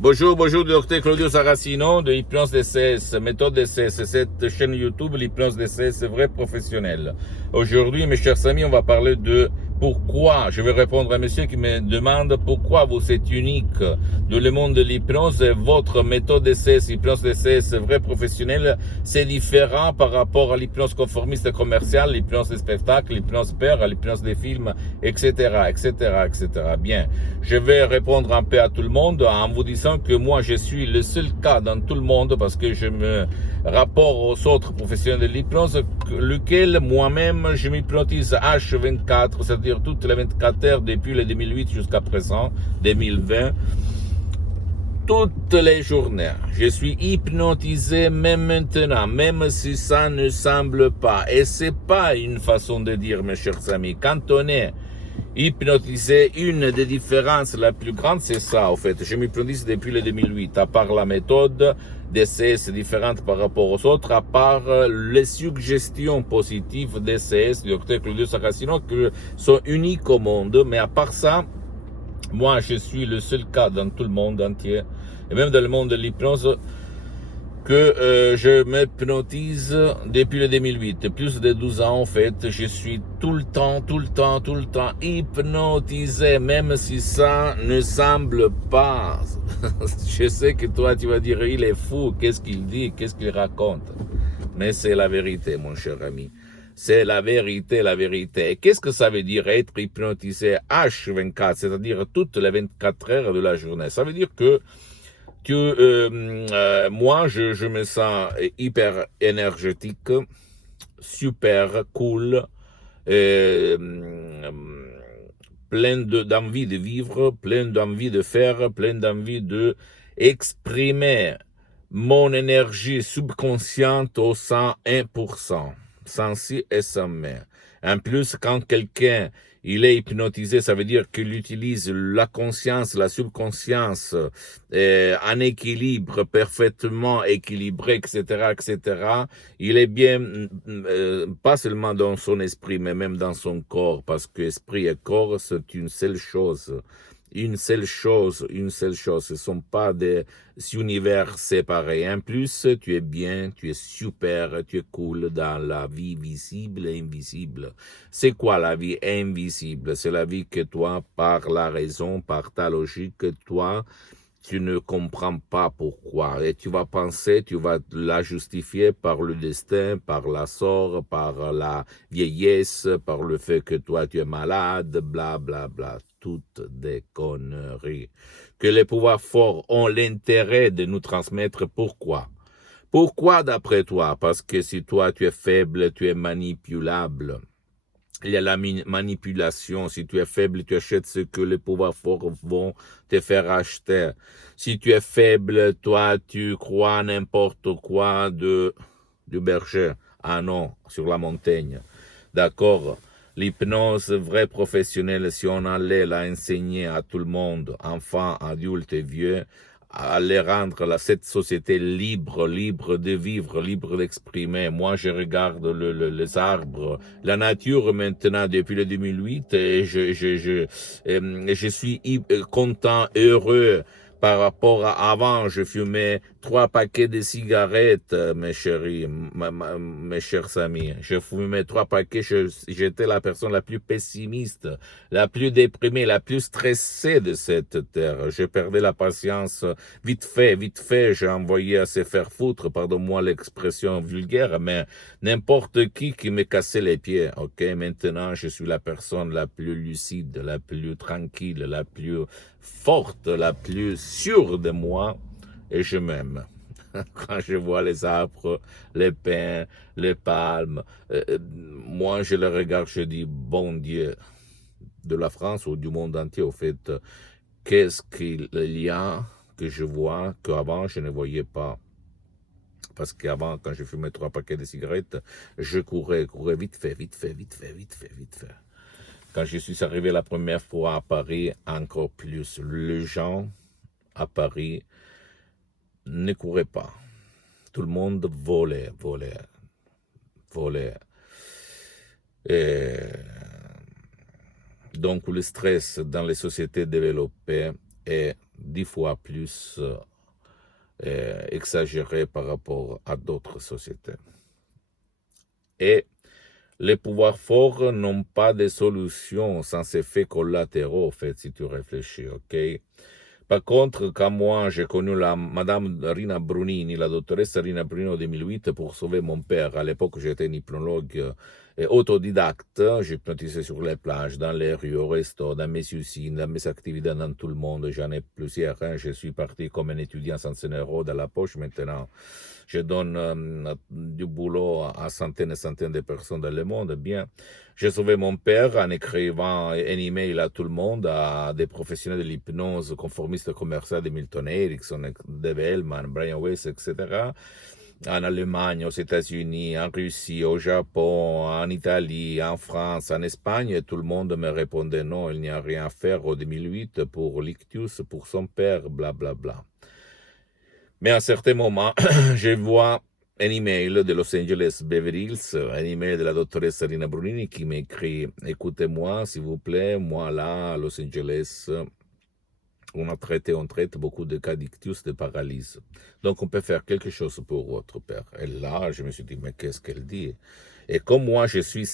Bonjour, bonjour, docteur Claudio Saracino de Hypnose DCS, méthode DCS, c'est cette chaîne YouTube, l'Hypnose DCS, vrai professionnel. Aujourd'hui, mes chers amis, on va parler de pourquoi, je vais répondre à monsieur qui me demande pourquoi vous êtes unique dans le monde de l'hypnose et votre méthode DCS, Hypnose DCS, vrai professionnel, c'est différent par rapport à l'hypnose conformiste commerciale, l'hypnose des spectacles, l'hypnose père, l'hypnose des films, etc., etc., etc. Bien, je vais répondre un peu à tout le monde en vous disant que moi, je suis le seul cas dans tout le monde parce que je me rapporte aux autres professionnels de l'hypnose, lequel moi-même, je m'hypnotise H24, c'est-à-dire toutes les 24 heures depuis le 2008 jusqu'à présent, 2020. Toutes les journées, je suis hypnotisé même maintenant, même si ça ne semble pas. Et c'est pas une façon de dire, mes chers amis. Quand on est hypnotisé, une des différences la plus grande, c'est ça, en fait. Je m'hypnotise depuis le 2008, à part la méthode DCS différente par rapport aux autres, à part les suggestions positives DCS, du docteur Claudio Saracino, qui sont uniques au monde. Mais à part ça, moi, je suis le seul cas dans tout le monde entier, et même dans le monde de l'hypnose, que je m'hypnotise depuis le 2008. Plus de 12 ans, en fait, je suis tout le temps hypnotisé, même si ça ne semble pas. Je sais que toi, tu vas dire, il est fou, qu'est-ce qu'il dit, qu'est-ce qu'il raconte. Mais c'est la vérité, mon cher ami. C'est la vérité, la vérité. Et qu'est-ce que ça veut dire être hypnotisé H24, c'est-à-dire toutes les 24 heures de la journée? Ça veut dire que moi, je me sens hyper énergétique, super cool, euh, plein d'envie de vivre, plein d'envie de faire, plein d'envie de exprimer mon énergie subconsciente au 101%, sans si et sans mais. En plus, quand quelqu'un il est hypnotisé, ça veut dire qu'il utilise la conscience, la subconscience, en équilibre, parfaitement équilibré, etc., etc. Il est bien, pas seulement dans son esprit, mais même dans son corps, parce que esprit et corps, c'est une seule chose. Une seule chose, une seule chose. Ce ne sont pas des univers séparés. En plus, tu es bien, tu es super, tu es cool dans la vie visible et invisible. C'est quoi la vie invisible? C'est la vie que toi, par la raison, par ta logique, toi, tu ne comprends pas pourquoi. Et tu vas penser, tu vas la justifier par le destin, par la sort, par la vieillesse, par le fait que toi tu es malade, bla bla bla. Toutes des conneries. Que les pouvoirs forts ont l'intérêt de nous transmettre. Pourquoi? Pourquoi d'après toi? Parce que si toi tu es faible, tu es manipulable. Il y a la manipulation. Si tu es faible, tu achètes ce que les pouvoirs forts vont te faire acheter. Si tu es faible, toi, tu crois n'importe quoi du berger. Ah non, sur la montagne. D'accord. L'hypnose vraie professionnelle, si on allait la enseigner à tout le monde, enfants, adultes et vieux, à les rendre cette société libre, libre de vivre, libre d'exprimer. Moi, je regarde les arbres, la nature maintenant depuis le 2008 et je suis content, heureux. Par rapport à avant, je fumais 3 paquets de cigarettes, mes chéris, mes chers amis. Je fumais 3 paquets, j'étais la personne la plus pessimiste, la plus déprimée, la plus stressée de cette terre. Je perdais la patience vite fait, j'ai envoyé à se faire foutre, pardonne-moi l'expression vulgaire, mais n'importe qui me cassait les pieds, ok? Maintenant, je suis la personne la plus lucide, la plus tranquille, la plus forte, la plus sûre de moi, et je m'aime. Quand je vois les arbres, les pins, les palmes, moi je les regarde, je dis, bon Dieu, de la France ou du monde entier, au fait, qu'est-ce qu'il y a que je vois qu'avant je ne voyais pas. Parce qu'avant, quand je fumais 3 paquets de cigarettes, je courais vite fait. Quand je suis arrivé la première fois à Paris, encore plus, les gens à Paris ne couraient pas. Tout le monde volait. Et donc le stress dans les sociétés développées est 10 fois plus exagéré par rapport à d'autres sociétés. Et les pouvoirs forts n'ont pas de solution sans effets collatéraux, en fait, si tu réfléchis, ok? Par contre, quand moi, j'ai connu la Madame Rina Brunini, la doctoresse Rina Brunini en 2008 pour sauver mon père. À l'époque, j'étais un hypnologue autodidacte. J'hypnotisais sur les plages, dans les rues, au resto, dans mes usines, dans mes activités dans tout le monde. J'en ai plusieurs. Je suis parti comme un étudiant sans 100 € dans la poche. Maintenant, je donne du boulot à centaines et centaines de personnes dans le monde. Bien, j'ai sauvé mon père en écrivant un email à tout le monde, à des professionnels de l'hypnose conformiste commerciale de Milton Erickson, Dave Hellman, Brian Weiss, etc. En Allemagne, aux États-Unis, en Russie, au Japon, en Italie, en France, en Espagne, et tout le monde me répondait non, il n'y a rien à faire en 2008 pour l'ictus, pour son père, blablabla. Bla, bla. Mais à un certain moment, je vois un email de Los Angeles Beverly Hills, un email de la doctoresse Rina Brunini qui m'écrit « Écoutez-moi, s'il vous plaît, moi là, à Los Angeles, on traite beaucoup de cas d'ictus, de paralysie. Donc on peut faire quelque chose pour votre père. » Et là, je me suis dit « Mais qu'est-ce qu'elle dit ?» Et comme moi, je suis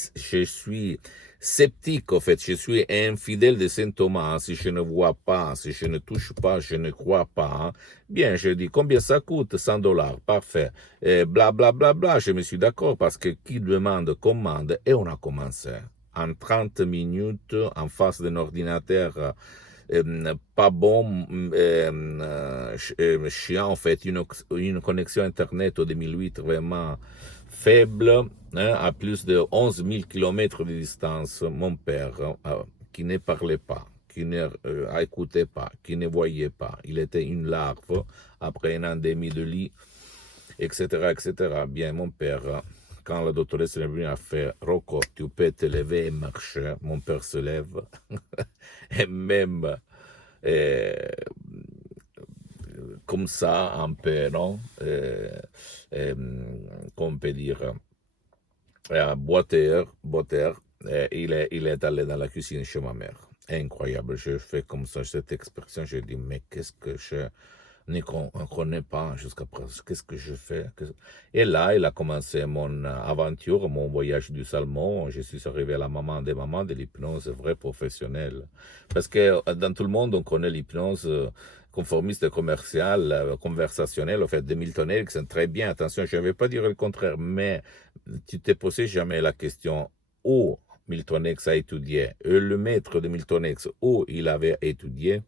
sceptique, en fait, je suis infidèle de Saint Thomas. Si je ne vois pas, si je ne touche pas, je ne crois pas. Bien, je dis, combien ça coûte? 100 $. Parfait. Et bla, bla, bla, bla. Je me suis d'accord parce que qui demande, commande. Et on a commencé. En 30 minutes, en face d'un ordinateur, pas bon, chiant, en fait, une connexion Internet en 2008 vraiment faible, hein, à plus de 11 000 km de distance. Mon père, qui ne parlait pas, qui n'écoutait pas, qui ne voyait pas, il était une larve après un an et demi de lit, etc., etc. Bien, mon père, quand la doctoresse est venue a fait « Rocco, tu peux te lever et marcher », mon père se lève, et même comme ça, un peu, non? Qu'on peut dire, boiteur, il est allé dans la cuisine chez ma mère. Incroyable, je fais comme ça, cette expression, je dis, mais qu'est-ce que je ne connais pas jusqu'à présent, qu'est-ce que je fais? Et là, il a commencé mon aventure, mon voyage du salmon. Je suis arrivé à la maman des mamans de l'hypnose vraie professionnelle. Parce que dans tout le monde, on connaît l'hypnose conformiste commerciale, conversationnelle, en fait, de Milton Erickson, très bien, attention, je ne vais pas dire le contraire, mais tu t'es posé jamais la question où Milton X a étudié, le maître de Milton X, où il avait étudié,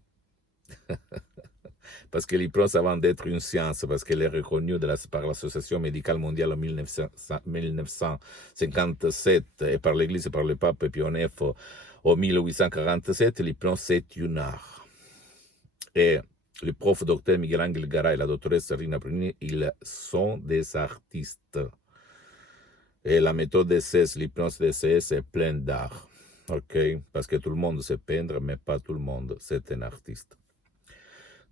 parce que l'hypnose, avant d'être une science, parce qu'elle est reconnue par l'Association médicale mondiale en 1957 et par l'Église et par le pape Pie IX en 1847, l'hypnose, c'est une art. Et le prof docteur Miguel Ángel Garay et la doctoresse Rina Brunini, ils sont des artistes. Et la méthode DCS, l'hypnose DCS, est pleine d'art. Ok? Parce que tout le monde sait peindre, mais pas tout le monde, c'est un artiste.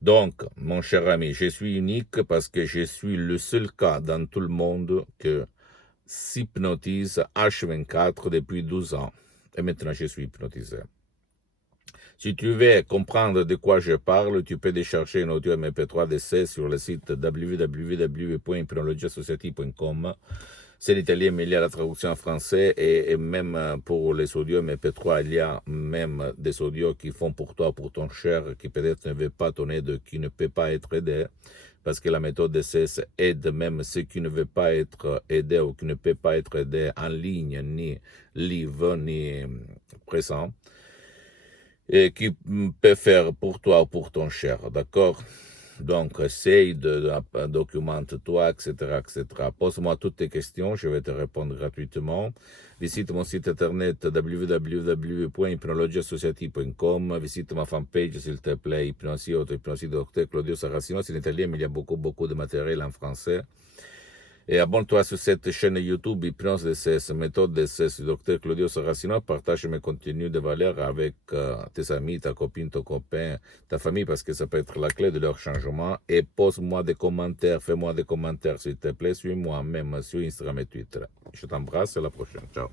Donc, mon cher ami, je suis unique parce que je suis le seul cas dans tout le monde que s'hypnotise H24 depuis 12 ans. Et maintenant, je suis hypnotisé. Si tu veux comprendre de quoi je parle, tu peux décharger un audio MP3 d'essai sur le site www.hypnologiassociative.com. C'est l'italien, mais il y a la traduction en français et même pour les audios MP3, il y a même des audios qui font pour toi, pour ton cher, qui peut-être ne veut pas ton aide, qui ne peut pas être aidé, parce que la méthode DCS aide même ceux qui ne veulent pas être aidés ou qui ne peuvent pas être aidés en ligne, ni live, ni présent, et qui peut faire pour toi ou pour ton cher, d'accord? Donc, essaye documente-toi, etc., etc. Pose-moi toutes tes questions, je vais te répondre gratuitement. Visite mon site internet www.hypnologiassociative.com. Visite ma fanpage, s'il te plaît, Hypnosie, Auto-Hypnosie, Dr. Claudio Saracino. C'est en italien, mais il y a beaucoup de matériel en français. Et abonne-toi sur cette chaîne YouTube Hypnose DCS, méthode DCS du Dr. Claudio Saracino. Partage mes contenus de valeur avec tes amis, ta copine, ton copain, ta famille, parce que ça peut être la clé de leur changement. Et pose-moi des commentaires, fais-moi des commentaires, s'il te plaît. Suis-moi même sur Instagram et Twitter. Je t'embrasse, à la prochaine. Ciao.